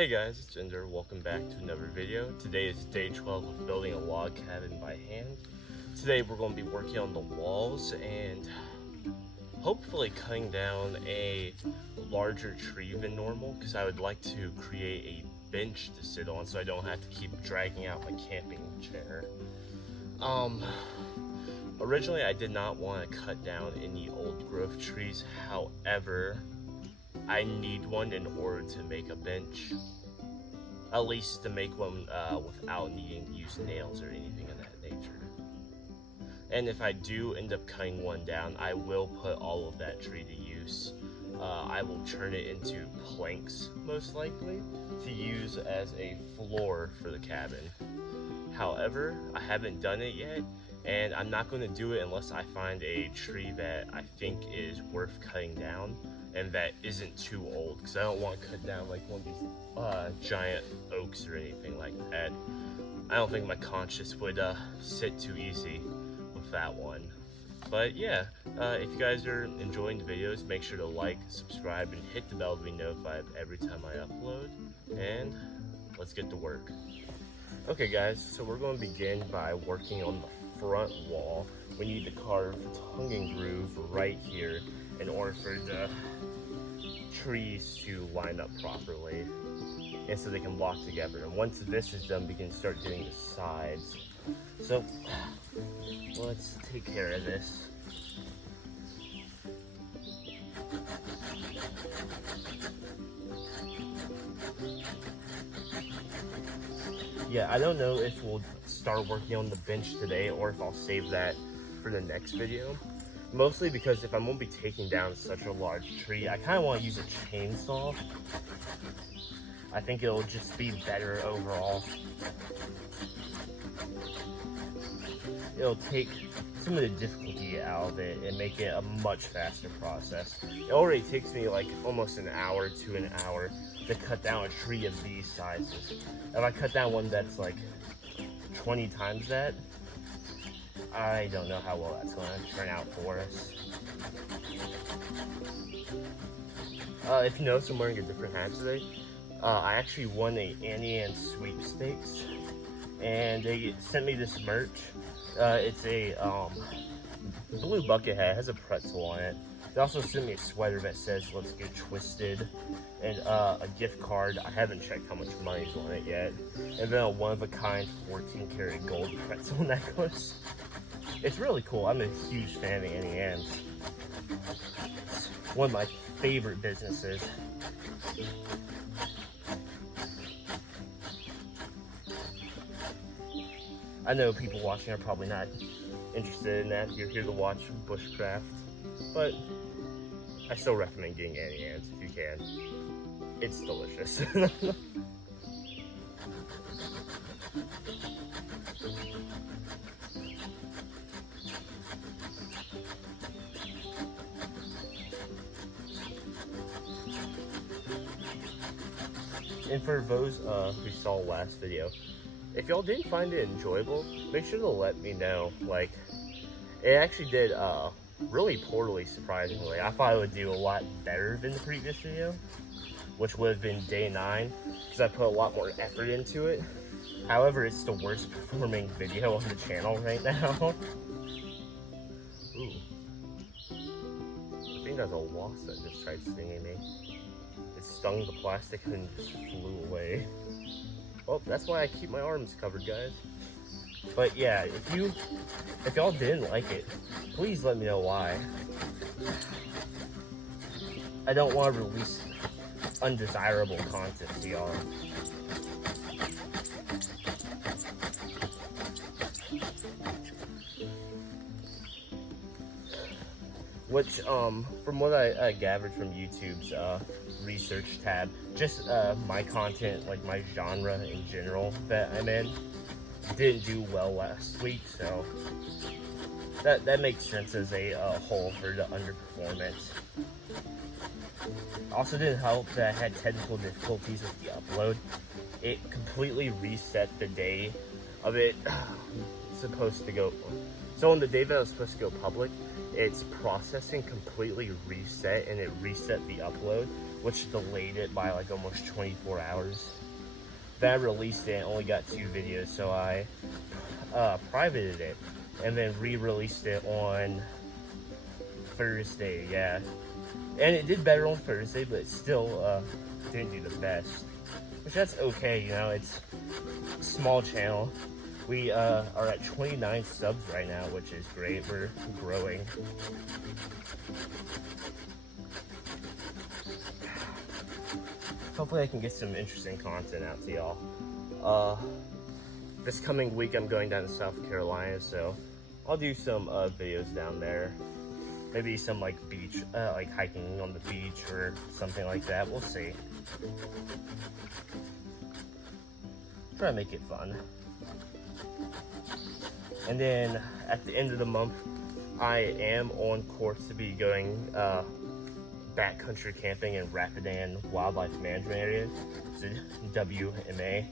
Hey guys, it's Ender. Welcome back to another video. Today is day 12 of building a log cabin by hand. Today we're going to be working on the walls and hopefully cutting down a larger tree than normal, because I would like to create a bench to sit on so I don't have to keep dragging out my camping chair. Originally I did not want to cut down any old growth trees. However, I need one in order to make a bench. At least to make one without needing to use nails or anything of that nature. And if I do end up cutting one down, I will put all of that tree to use. I will turn it into planks, most likely, to use as a floor for the cabin. However, I haven't done it yet, and I'm not going to do it unless I find a tree that I think is worth cutting down and that isn't too old, because I don't want to cut down like one of these giant oaks or anything like that. I don't think my conscience would sit too easy with that one. But yeah, if you guys are enjoying the videos, make sure to like, subscribe, and hit the bell to be notified every time I upload. And let's get to work. Okay guys, so we're going to begin by working on the front wall. We need to carve tongue and groove right here in order for the trees to line up properly and so they can lock together. And once this is done, we can start doing the sides. So let's take care of this. Yeah, I don't know if we'll start working on the bench today or if I'll save that for the next video. Mostly because if I'm going to be taking down such a large tree, I kind of want to use a chainsaw. I think it'll just be better overall. It'll take some of the difficulty out of it and make it a much faster process. It already takes me like almost an hour to an hour to cut down a tree of these sizes. If I cut down one that's like 20 times that, I don't know how well that's going to turn out for us. If you notice, I'm wearing a different hat today. I actually won a Annie Ann sweepstakes, and they sent me this merch. It's a blue bucket hat. It has a pretzel on it. They also sent me a sweater that says "Let's Get Twisted," and a gift card. I haven't checked how much money's on it yet. And then a one-of-a-kind 14-karat gold pretzel necklace. It's really cool. I'm a huge fan of Annie Ann's. It's one of my favorite businesses. I know people watching are probably not interested in that. You're here to watch bushcraft, but I still recommend getting Annie Ann's if you can. It's delicious. And for those who saw last video, if y'all didn't find it enjoyable, make sure to let me know. Like, it actually did really poorly, surprisingly. I thought it would do a lot better than the previous video, which would have been day 9, because I put a lot more effort into it. However, it's the worst performing video on the channel right now. Ooh. I think that's a wasp that just tried stinging me. It stung the plastic and just flew away. Well, that's why I keep my arms covered, guys. But yeah, if y'all didn't like it, please let me know why. I don't want to release undesirable content to y'all. Which, from what I gathered from YouTube's research tab, just my content, like my genre in general that I'm in, didn't do well last week, so that makes sense as a whole for the underperformance. Also didn't help that I had technical difficulties with the upload. It completely reset the day of it supposed to go. So on the day that it was supposed to go public, its processing completely reset and it reset the upload. which delayed it by like almost 24 hours. Then I released it and only got 2 videos, so I privated it and then re-released it on Thursday, yeah. And it did better on Thursday, but it still didn't do the best. Which that's okay, you know, it's a small channel. We are at 29 subs right now, which is great. We're growing. Hopefully I can get some interesting content out to y'all. This coming week I'm going down to South Carolina, so I'll do some videos down there. Maybe some like beach, like hiking on the beach or something like that. We'll see. Try to make it fun. And then at the end of the month, I am on course to be going backcountry camping in Rapidan Wildlife Management Area. It's a WMA,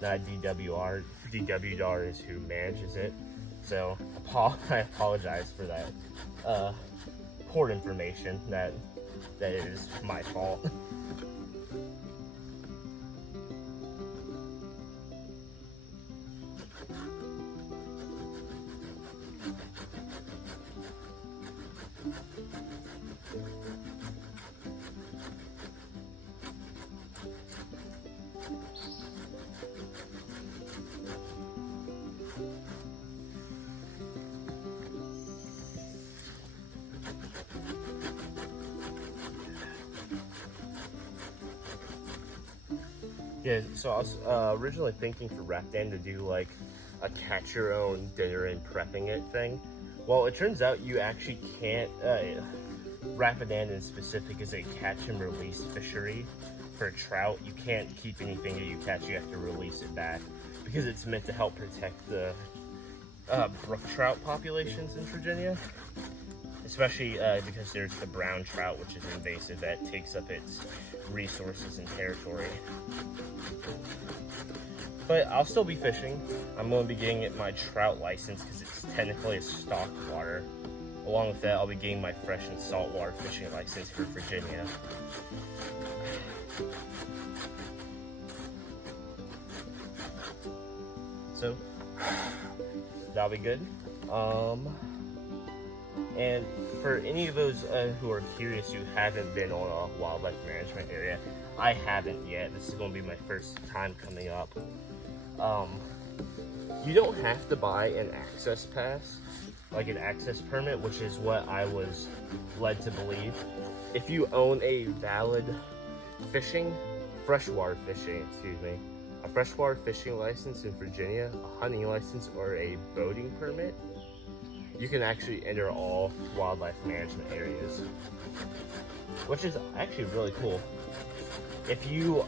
not DWR. DWR is who manages it. So I apologize for that poor information. That is my fault. Yeah, so I was originally thinking for Rapidan to do like a catch your own dinner and prepping it thing. Well, it turns out you actually can't, Rapidan in specific is a catch and release fishery for trout. You can't keep anything that you catch, you have to release it back because it's meant to help protect the brook trout populations in Virginia. Especially because there's the brown trout, which is invasive, that takes up its resources and territory. But I'll still be fishing. I'm going to be getting my trout license because it's technically a stock water. Along with that, I'll be getting my fresh and saltwater fishing license for Virginia. So, that'll be good. And for any of those who are curious who haven't been on a wildlife management area, I haven't yet. This is going to be my first time coming up. You don't have to buy an access pass, like an access permit, which is what I was led to believe. If you own a valid freshwater fishing license in Virginia, a hunting license, or a boating permit, you can actually enter all wildlife management areas, which is actually really cool. If you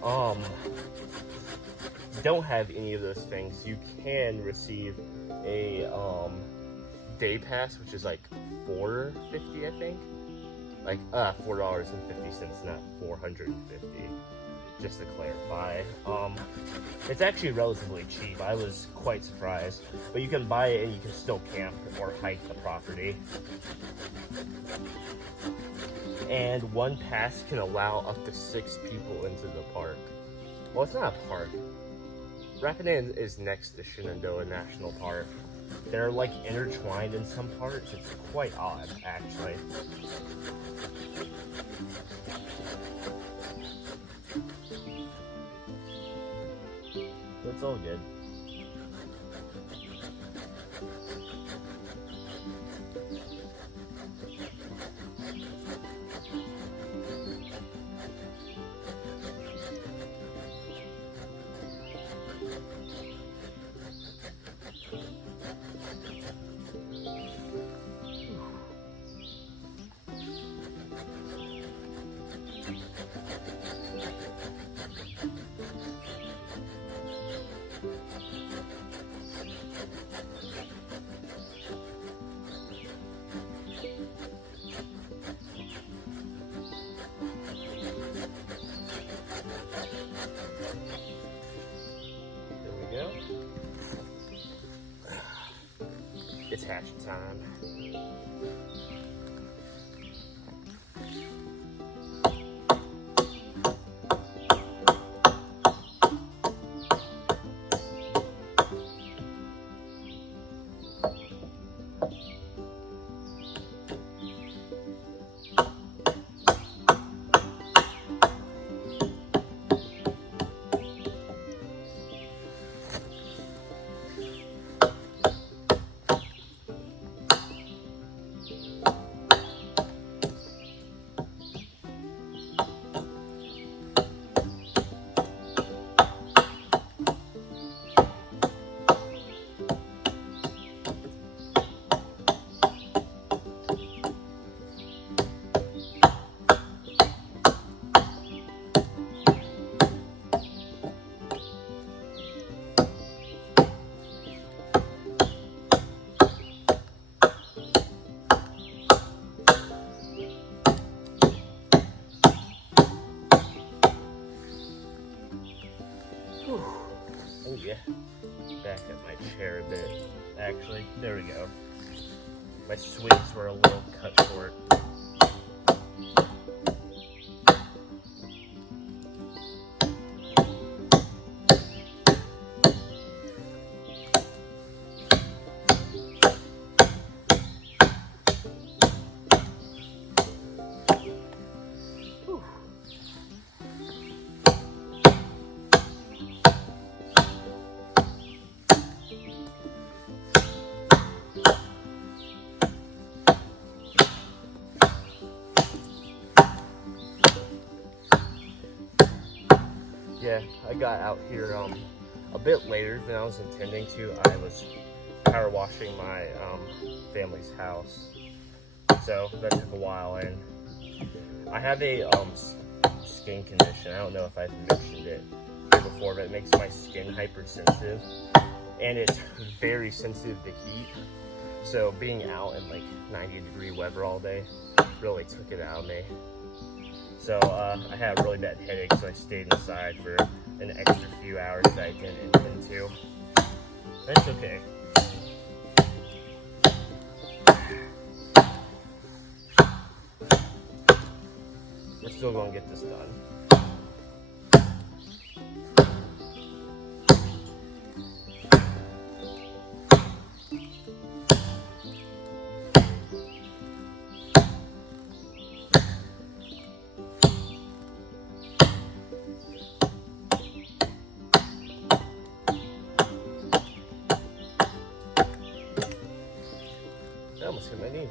don't have any of those things, you can receive a day pass, which is like $4.50, I think. Like $4.50, not $450. Just to clarify, it's actually relatively cheap. I was quite surprised, but you can buy it and you can still camp or hike the property. And one pass can allow up to 6 people into the park. Well, it's not a park. Rapidan is next to Shenandoah National Park. They're like intertwined in some parts. It's quite odd, actually. It's all good. It's hatch time. Whew. Oh yeah. Back up my chair a bit. Actually, there we go. My swings were a little cut short. Yeah, I got out here a bit later than I was intending to. I was power washing my family's house, so that took a while. And I have a skin condition. I don't know if I've mentioned it before, but it makes my skin hypersensitive, and it's very sensitive to heat. So being out in like 90-degree weather all day really took it out of me. So I had a really bad headache, so I stayed inside for an extra few hours that I didn't intend to. That's okay. We're still going to get this done. I almost hit my knee.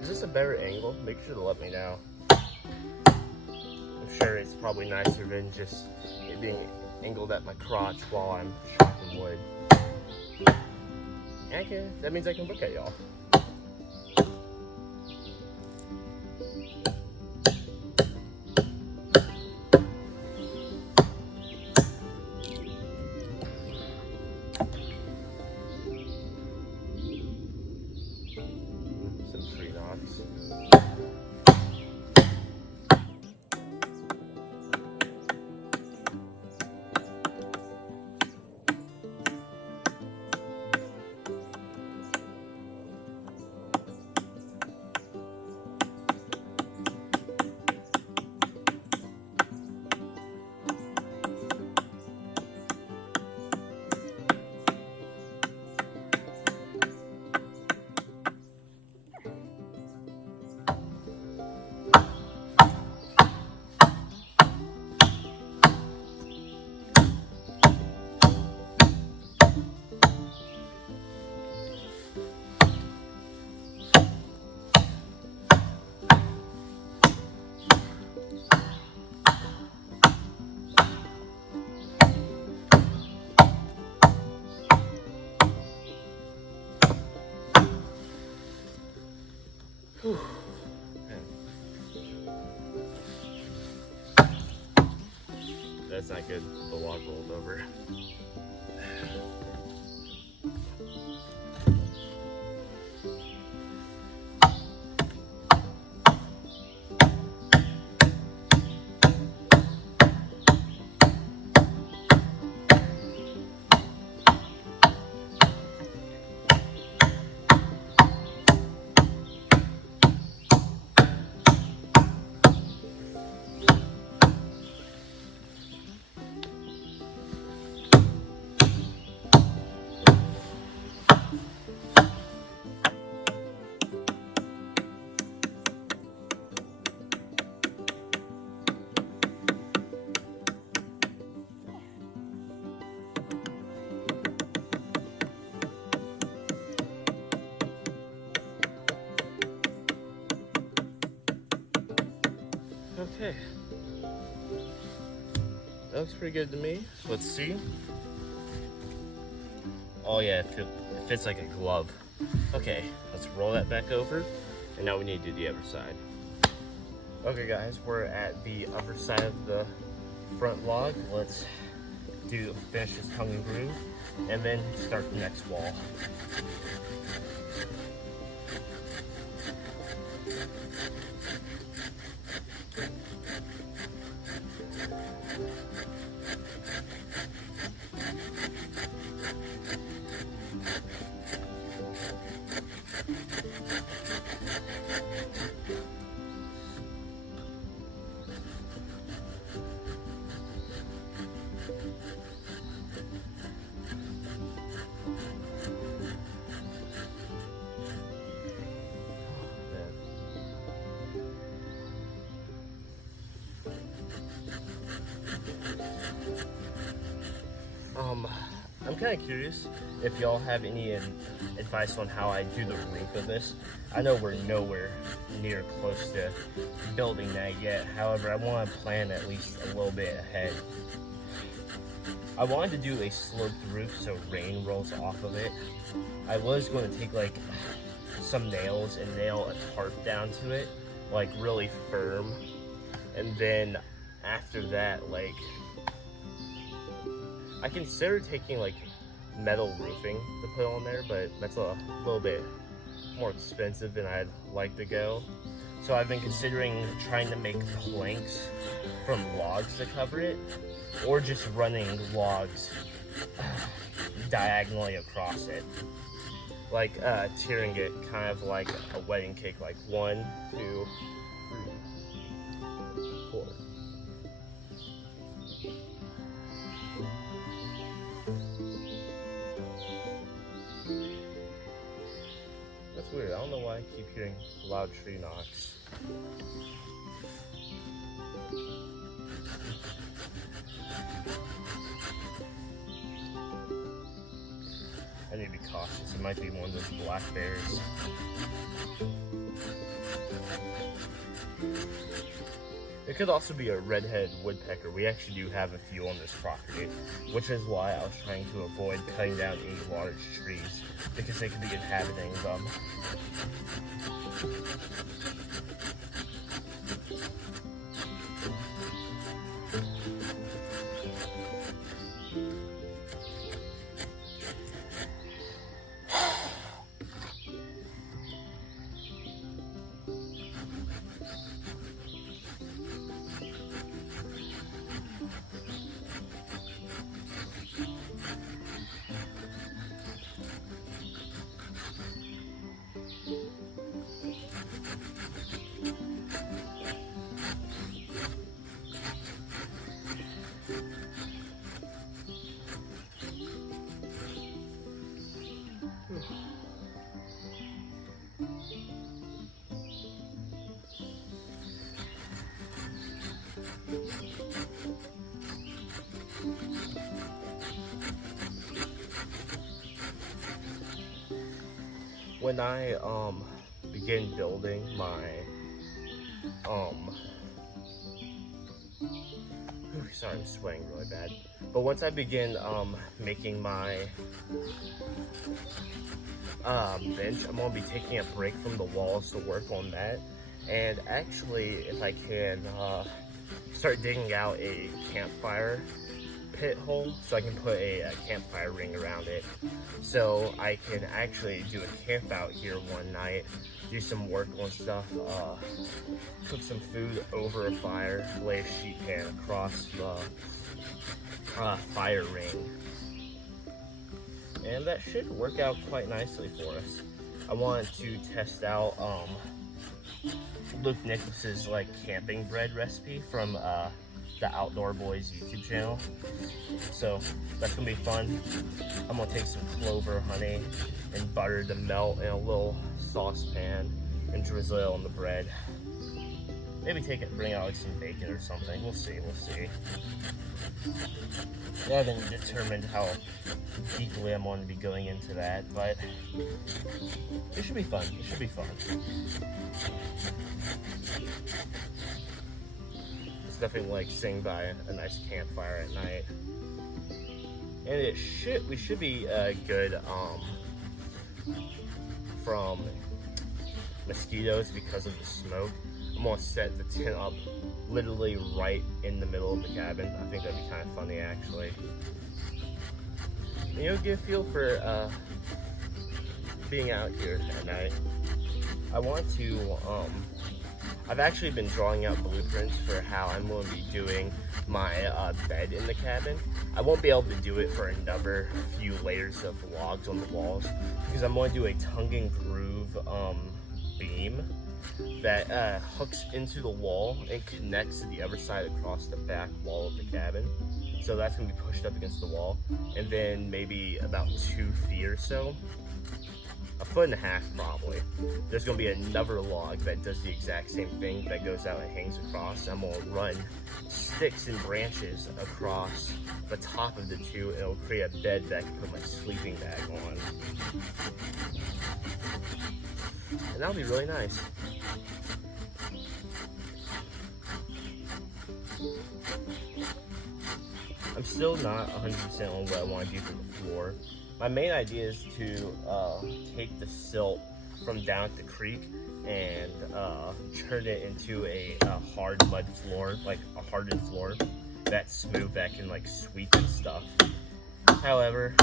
Is this a better angle? Make sure to let me know. I'm sure it's probably nicer than just it being angled at my crotch while I'm chopping wood. Okay, that means I can look at y'all. Some 3 knots. Whew. That's not good. The log rolled over. Okay. That looks pretty good to me. Let's see. Oh yeah, it fits like a glove. Okay, let's roll that back over. And now we need to do the other side. Okay guys, we're at the other side of the front log. Let's finish this tongue and groove and then start the next wall. I'm kind of curious if y'all have any advice on how I do the roof of this. I know we're nowhere near close to building that yet. However, I want to plan at least a little bit ahead. I wanted to do a sloped roof so rain rolls off of it. I was going to take like some nails and nail a tarp down to it, like really firm. And then after that, like, I considered taking like metal roofing to put on there, but that's a little bit more expensive than I'd like to go. So I've been considering trying to make planks from logs to cover it, or just running logs diagonally across it. Like tiering it kind of like a wedding cake, like 1, 2, 3, 4. That's weird. I don't know why I keep hearing loud tree knocks. I need to be cautious. It might be one of those black bears. It could also be a red-headed woodpecker. We actually do have a few on this property, which is why I was trying to avoid cutting down any large trees, because they could be inhabiting them. When I begin building my sorry, I'm sweating really bad. But once I begin making my bench, I'm gonna be taking a break from the walls to work on that. And actually, if I can start digging out a campfire pit hole so I can put a campfire ring around it, so I can actually do a camp out here one night, do some work on stuff, cook some food over a fire, lay a sheet pan across the fire ring, and that should work out quite nicely for us. I wanted to test out Luke Nicholas's like camping bread recipe from the Outdoor Boys YouTube channel, so that's gonna be fun. I'm gonna take some clover honey and butter to melt in a little saucepan and drizzle it on the bread. Maybe bring out like some bacon or something. We'll see. I haven't determined how deeply I'm going to be going into that, but it should be fun. It's nothing like sitting by a nice campfire at night. And we should be good from mosquitoes because of the smoke. I'm gonna set the tent up literally right in the middle of the cabin. I think that'd be kind of funny, actually. And you'll get a feel for being out here at night. I want to, I've actually been drawing out blueprints for how I'm going to be doing my bed in the cabin. I won't be able to do it for another few layers of logs on the walls because I'm going to do a tongue and groove beam that hooks into the wall and connects to the other side across the back wall of the cabin. So that's going to be pushed up against the wall, and then maybe about 2 feet or so, a 1.5 feet probably, there's going to be another log that does the exact same thing that goes out and hangs across. I'm going to run sticks and branches across the top of the two, and it'll create a bed that I can put my sleeping bag on. And that'll be really nice. I'm still not 100% on what I want to do for the floor. My main idea is to take the silt from down at the creek and turn it into a hard mud floor, like a hardened floor that's smooth, that can like sweep and stuff. However,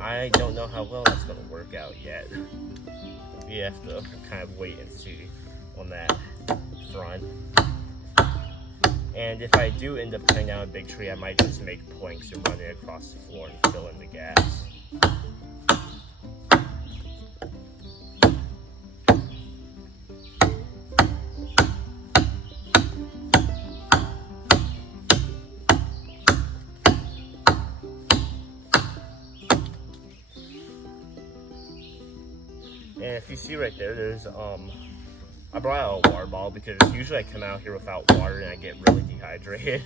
I don't know how well that's going to work out yet. We have to kind of wait and see on that front. And if I do end up cutting down a big tree, I might just make planks and run it across the floor and fill in the gaps. And if you see right there, there's I brought out a water bottle because usually I come out here without water and I get really dehydrated.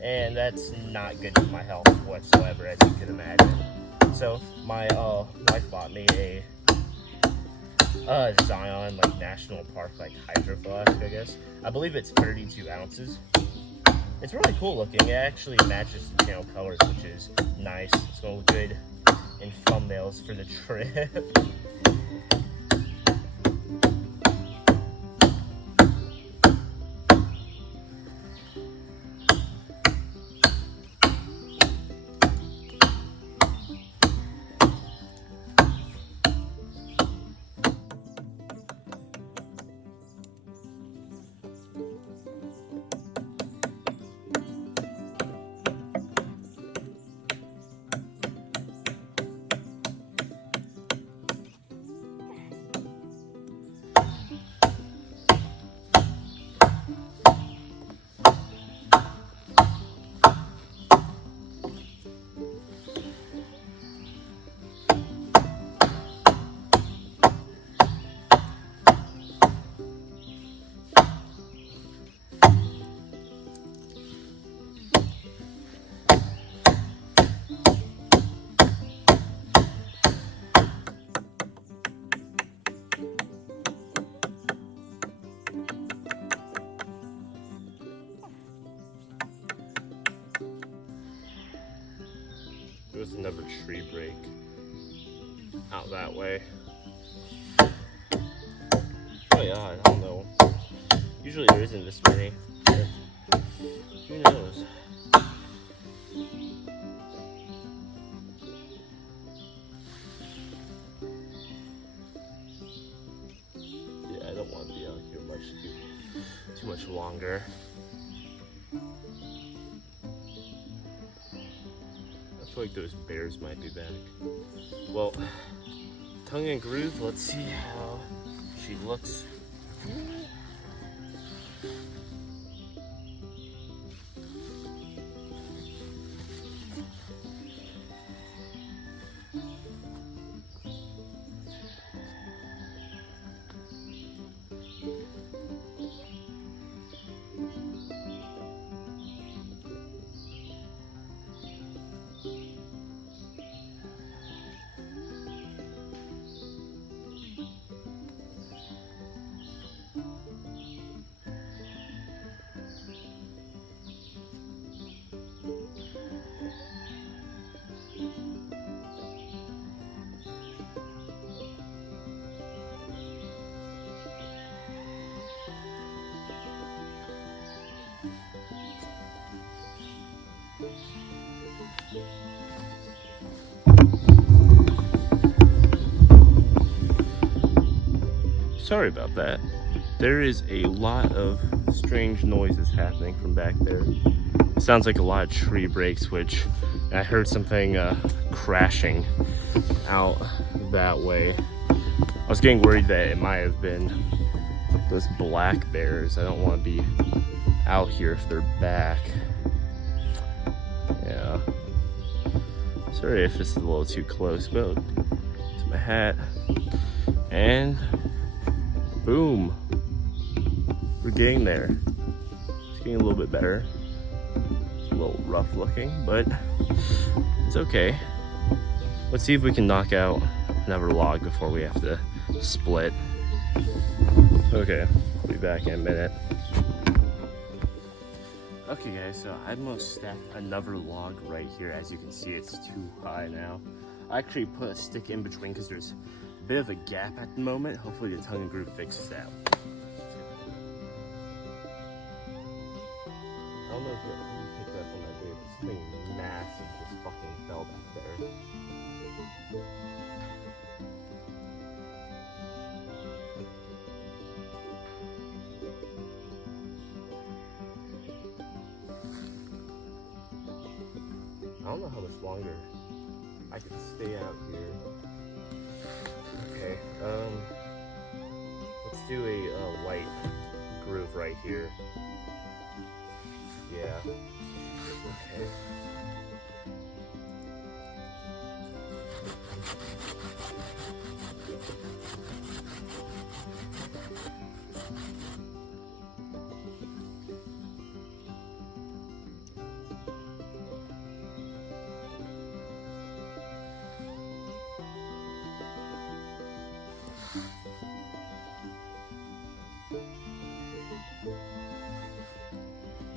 And that's not good for my health whatsoever, as you can imagine. So my wife bought me a Zion like National Park like hydro flask, I guess. I believe it's 32 ounces. It's really cool looking. It actually matches the channel colors, which is nice. It's gonna look good in thumbnails for the trip. There's another tree break out that way. Oh yeah, I don't know. Usually there isn't this many, but who knows? Yeah, I don't want to be out here too much longer. I feel like those bears might be back. Well, tongue and groove, let's see how she looks. Sorry about that. There is a lot of strange noises happening from back there. It sounds like a lot of tree breaks, which I heard something crashing out that way. I was getting worried that it might have been those black bears. I don't want to be out here if they're back. Yeah. Sorry if this is a little too close, but it's my hat. And boom. We're getting there. It's getting a little bit better. It's a little rough looking, but it's okay. Let's see if we can knock out another log before we have to split. Okay, I'll be back in a minute. Okay guys, so I almost stacked another log right here. As you can see, it's too high now. I actually put a stick in between because there's a bit of a gap at the moment. Hopefully the tongue and groove fixes that. I don't know if you picked up on that video. This thing massive just fucking fell back there. I don't know how much longer I can stay out here. Okay, let's do a light groove right here. Yeah. Okay.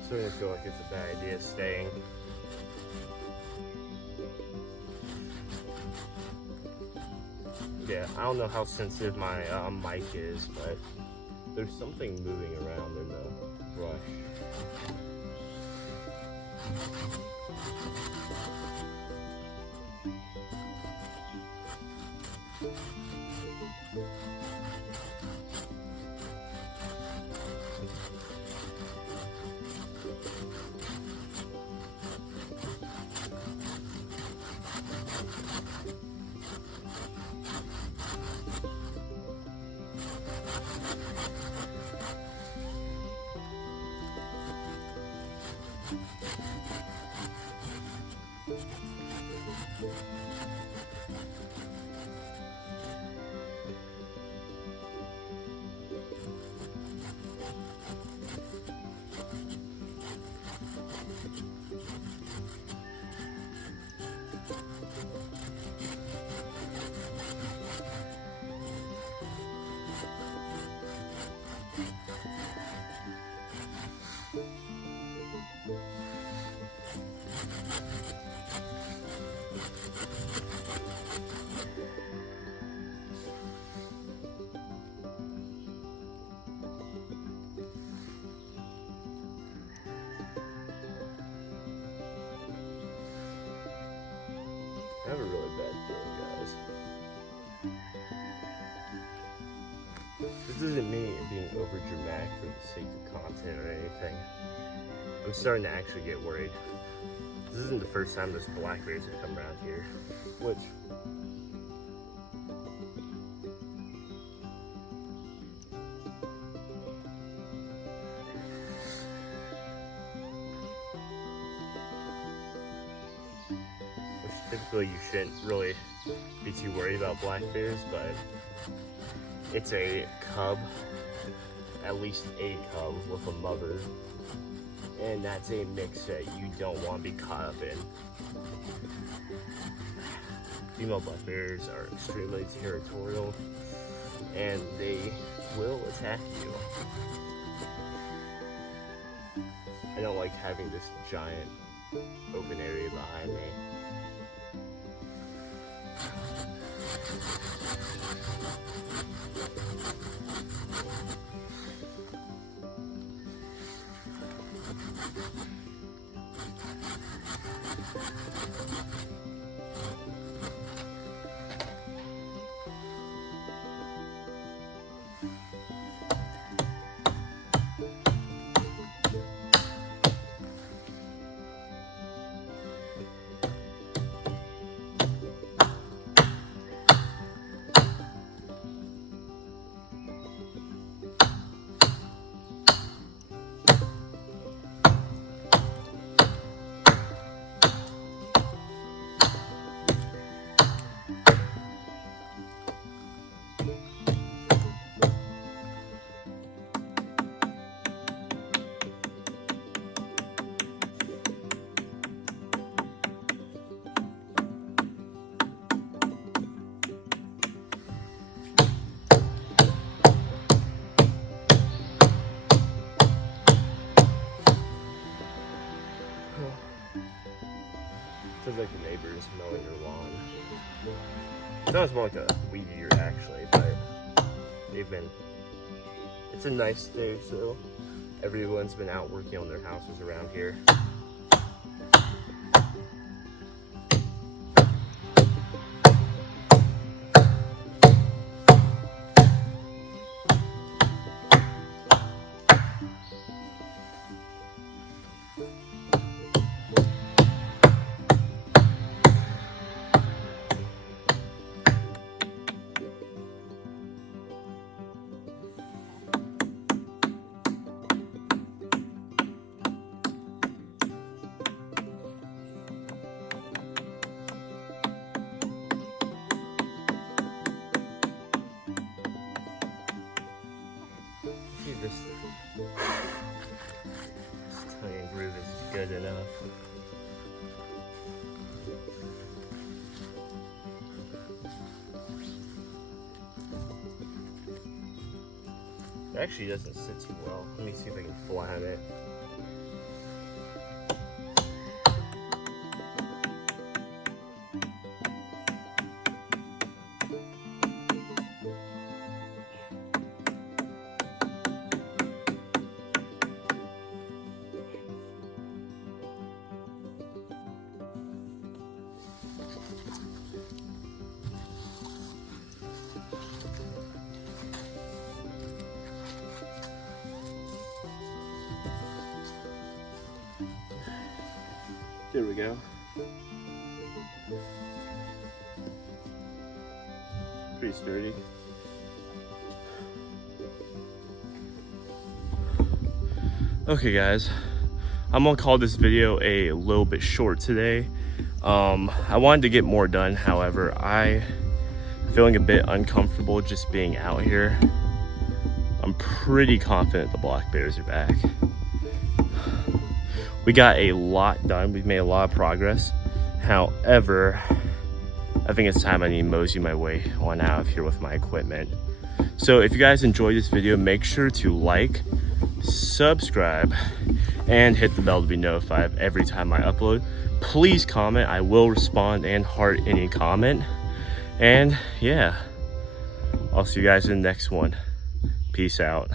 Starting to feel like it's a bad idea staying. Yeah, I don't know how sensitive my mic is, but there's something moving around in the brush. I have a really bad feeling, guys. This isn't me being over dramatic for the sake of content or anything. I'm starting to actually get worried. This isn't the first time this black bears have come around here, which typically you shouldn't really be too worried about black bears, but it's a cub, at least a cub with a mother, and that's a mix that you don't want to be caught up in. Female black bears are extremely territorial and they will attack you. I don't like having this giant open area behind me. Sounds like the neighbors mowing your lawn. It sounds more like a weed eater actually, but it's a nice day, so everyone's been out working on their houses around here. This tongue and groove is good enough. It actually doesn't sit too well. Let me see if I can flatten it. There we go. Pretty sturdy. Okay guys, I'm gonna call this video a little bit short today. I wanted to get more done, however, I'm feeling a bit uncomfortable just being out here. I'm pretty confident the black bears are back. We got a lot done. We've made a lot of progress. However, I think it's time I need to mosey my way on out of here with my equipment. So if you guys enjoyed this video, make sure to like, subscribe, and hit the bell to be notified every time I upload. Please comment. I will respond and heart any comment. And yeah, I'll see you guys in the next one. Peace out.